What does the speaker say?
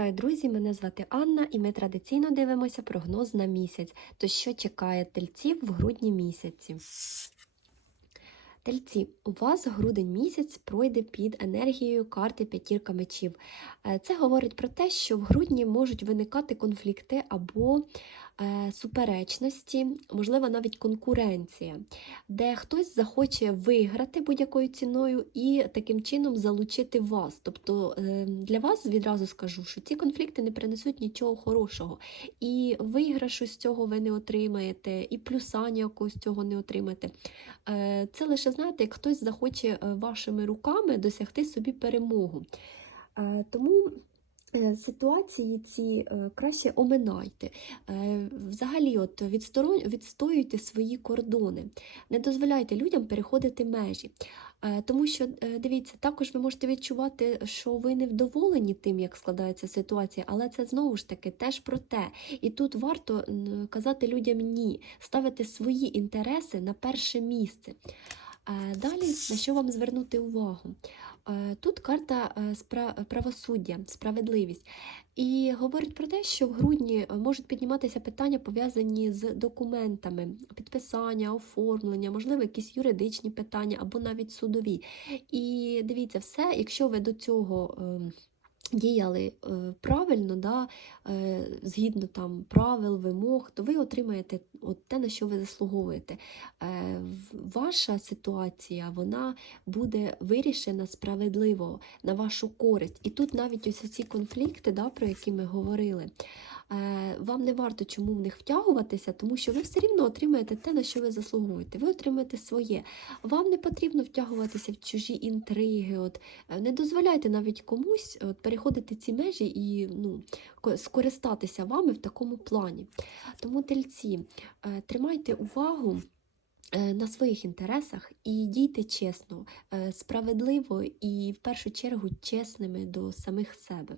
Вітаю, друзі! Мене звати Анна, і ми традиційно дивимося прогноз на місяць. То що чекає тельців в грудні місяці? Тельці, у вас грудень місяць пройде під енергією карти п'ятірка мечів. Е, Це говорить про те, що в грудні можуть виникати конфлікти або е, суперечності, можливо, навіть конкуренція, де хтось захоче виграти будь-якою ціною і таким чином залучити вас. Тобто е, для вас відразу скажу, що ці конфлікти не принесуть нічого хорошого. І виграшу з цього ви не отримаєте, і плюса ніякого з цього не отримаєте. Це лише, знаєте, як хтось захоче е, вашими руками досягти собі перемогу. Е, Тому е, ситуації ці краще оминайте. Взагалі, от відстоюйте свої кордони. Не дозволяйте людям переходити межі. Тому що, дивіться, також ви можете відчувати, що ви невдоволені тим, як складається ситуація, але це знову ж таки теж про те. І тут варто казати людям ні, ставити свої інтереси на перше місце. Е, Далі на що вам звернути увагу? Е, Тут карта е, правосуддя, справедливість. І говорить про те, що в грудні можуть підніматися питання, пов'язані з документами, підписання, оформлення, можливо, якісь юридичні питання або навіть судові. І дивіться, все, якщо ви до цього. Діяли е, правильно, да, е, згідно там правил, вимог, то ви отримаєте от те, на що ви заслуговуєте. Е, ваша ситуація вона буде вирішена справедливо на вашу користь. І тут навіть ось ці конфлікти, да, про які ми говорили. Е, Вам не варто чому в них втягуватися, тому що ви все рівно отримаєте те, на що ви заслуговуєте. Ви отримаєте своє. Вам не потрібно втягуватися в чужі інтриги. От, е, не дозволяйте навіть комусь от, переходити ці межі і ну, скористатися вами в такому плані. Тому тельці, е, тримайте увагу. На своїх інтересах і дійте чесно, справедливо і в першу чергу чесними до самих себе.